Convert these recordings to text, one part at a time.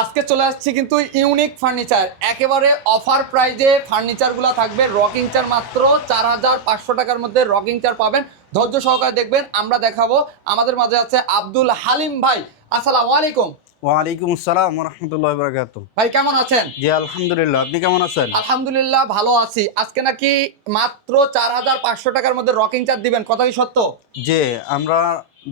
আজকে চলে আসছি কিন্তু ইউনিক ফার্নিচার, একেবারে অফার প্রাইজে ফার্নিচারগুলো থাকবে। রকিং চেয়ার মাত্র 4,500 টাকার মধ্যে রকিং চেয়ার পাবেন। ধৈর্য সহকারে দেখবেন, আমরা দেখাবো। আমাদের মাঝে আছে আব্দুল হালিম ভাই। আসসালামু আলাইকুম। ওয়ালাইকুম আসসালাম ওয়া রাহমাতুল্লাহি ওয়া বারাকাতুহু। ভাই কেমন আছেন? জি আলহামদুলিল্লাহ, আপনি কেমন আছেন? আলহামদুলিল্লাহ ভালো আছি। আজকে নাকি মাত্র 4,500 টাকার মধ্যে রকিং চেয়ার দিবেন, কথা কি সত্য? জি, আমরা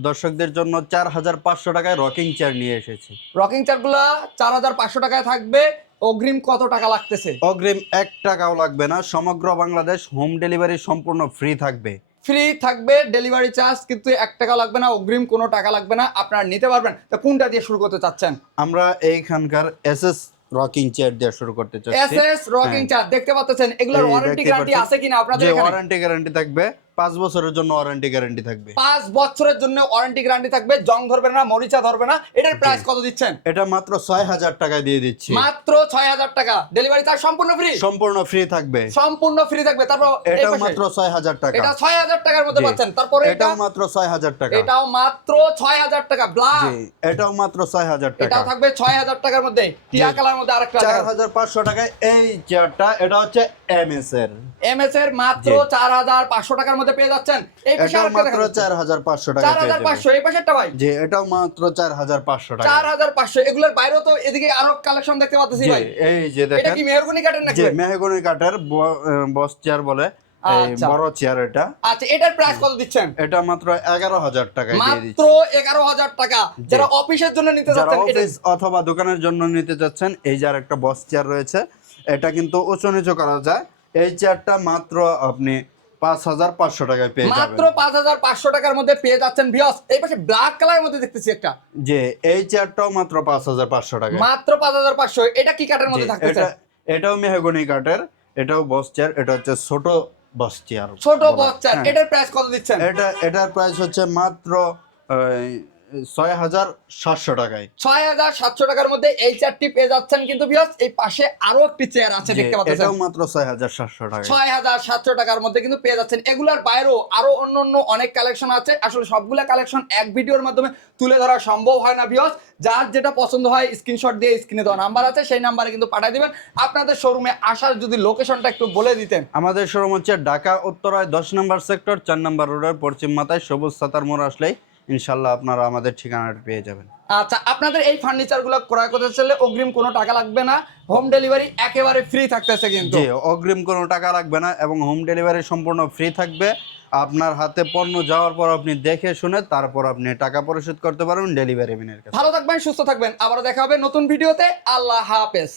দর্শকদের জন্য 4,500 টাকায় রকিং চেয়ার নিয়ে এসেছি। রকিং চেয়ারগুলা 4,500 টাকায় থাকবে। অগ্রিম কত টাকা লাগতেছে? অগ্রিম 1 টাকাও লাগবে না, সমগ্র বাংলাদেশ হোম ডেলিভারি সম্পূর্ণ ফ্রি থাকবে। ফ্রি থাকবে, ডেলিভারি চার্জ কিন্তু 1 টাকা লাগবে না, অগ্রিম কোনো টাকা লাগবে না, আপনারা নিতে পারবেন। তো কোনটা দিয়ে শুরু করতে চাচ্ছেন? আমরা এইখানকার এসএস রকিং চেয়ার দিয়ে শুরু করতে চাচ্ছি। এসএস রকিং চেয়ার দেখতে পাচ্ছেন, এগুলোর ওয়ারেন্টি গ্যারান্টি আছে কিনা আপনাদের যে এখানে? ওয়ারেন্টি গ্যারান্টি থাকবে, 5 বছরের জন্য ওয়ারেন্টি গ্যারান্টি থাকবে। 5 বছরের জন্য ওয়ারেন্টি গ্যারান্টি থাকবে, জং ধরবে না, মরিচা ধরবে না। এটার প্রাইস কত দিচ্ছেন? এটা মাত্র 6,000 টাকায় দিয়ে দিচ্ছি। মাত্র 6,000 টাকা, ডেলিভারি চার্জ সম্পূর্ণ ফ্রি। সম্পূর্ণ ফ্রি থাকবে, সম্পূর্ণ ফ্রি থাকবে। তারপর এটাও মাত্র 6,000 টাকা। এটা 6,000 টাকার মধ্যে পাচ্ছেন। তারপরে এটাও মাত্র 6,000 টাকা। এটাও মাত্র 6,000 টাকা। ব্ল্যাক, জি, এটাও মাত্র 6,000 টাকা। এটাও থাকবে 6,000 টাকার মধ্যে। টিয়া কালার মধ্যে আরেকটা 4,500 টাকায় এই চেয়ারটা, এটা হচ্ছে এমএস এর। এমএস এর মাত্র 4,500 টাকার মধ্যে পেয়ে যাচ্ছেন। এই পাশে এটাও আরেকটা মাত্র দেখাচ্ছি। 4,500 টাকা পেয়ে যাবেন। 4,500 এই পাশেরটা ভাই। জি, এটাও মাত্র 4,500 টাকা। 4,500 এগুলোর বাইরেও তো এদিকে আরো কালেকশন দেখতে পাচ্ছি জি, ভাই। এই যে এটা দেখেন। কি মেহগনি কাঠের নাকি? জি, মেহগনি কাঠের বস চেয়ার বলে, এই আচ্ছা। বড় চেয়ার এটা। আচ্ছা, এটার প্রাইস কত দিচ্ছেন? এটা মাত্র 11,000 টাকায় দিয়ে দিচ্ছি। মাত্র 11,000 টাকা। যারা অফিসের জন্য নিতে যারা যাচ্ছেন, অফিস অথবা দোকানের জন্য নিতে যাচ্ছেন, এই যে আরেকটা বস চেয়ার রয়েছে, এটা কিন্তু উঁচু নিচু করা যায়। এই চেয়ারটা মাত্র আপনি 5,500 টাকায় পেয়ে যাবেন। মাত্র 5,500 টাকার মধ্যে পেয়ে যাচ্ছেন ভিউয়ার্স। এই পাশে ব্ল্যাক কালারের মধ্যে দেখতেছি একটা। যে এই চেয়ারটাও মাত্র 5,500 টাকা। মাত্র 5,500। এটা কি কাঠের মধ্যে থাকতেছে? এটাও মেহগনি কাঠের, এটাও বস চেয়ার। এটা হচ্ছে ছোট বস চেয়ার, ছোট বচ্চার। এটার প্রাইস কত দিচ্ছেন? এটার প্রাইস হচ্ছে মাত্র 6,700 টাকায়। 6,700 টাকার মধ্যে এই চেয়ারটি পেয়ে যাচ্ছেন কিন্তু ভিউয়ার্স। এই পাশে আরো একটি চেয়ার আছে, দেখতে পাচ্ছেন। এটাও মাত্র 6,700 টাকা। 6,700 টাকার মধ্যে কিন্তু পেয়ে যাচ্ছেন। এগুলোর বাইরেও আরো অন্য অনেক কালেকশন আছে। আসলে সবগুলা কালেকশন এক ভিডিওর মাধ্যমে তুলে ধরা সম্ভব হয় না ভিউয়ার্স। যার যেটা পছন্দ হয় স্ক্রিনশট দিয়ে স্ক্রিনে দেওয়া নাম্বার আছে, সেই নাম্বারে কিন্তু পাঠিয়ে দিবেন। আপনাদের শোরুমে আসার যদি লোকেশনটা একটু বলে দিতেন। আমাদের শোরুম হচ্ছে ঢাকা উত্তরায় 10 নম্বর সেক্টর 4 নম্বর রোডের পশ্চিম মাথায় সবুজ সাতার মোড় আসলেই ইনশাল্লাহ আপনারা আমাদের ঠিকানাটা পেয়ে যাবেন। আচ্ছা, আপনাদের এই ফার্নিচারগুলো ক্রয় করতে চাইলে অগ্রিম কোনো টাকা লাগবে না, হোম ডেলিভারি একেবারে ফ্রি থাকতেছে কিন্তু। জি, অগ্রিম কোনো টাকা লাগবে না এবং হোম ডেলিভারি সম্পূর্ণ ফ্রি থাকবে। আপনার হাতে পণ্য যাওয়ার পর আপনি দেখে শুনে তারপর আপনি টাকা পরিশোধ করতে পারবেন ডেলিভারি ম্যানের কাছে। ভালো থাকবেন, সুস্থ থাকবেন। আবারও দেখা হবে নতুন ভিডিওতে। আল্লাহ হাফেজ।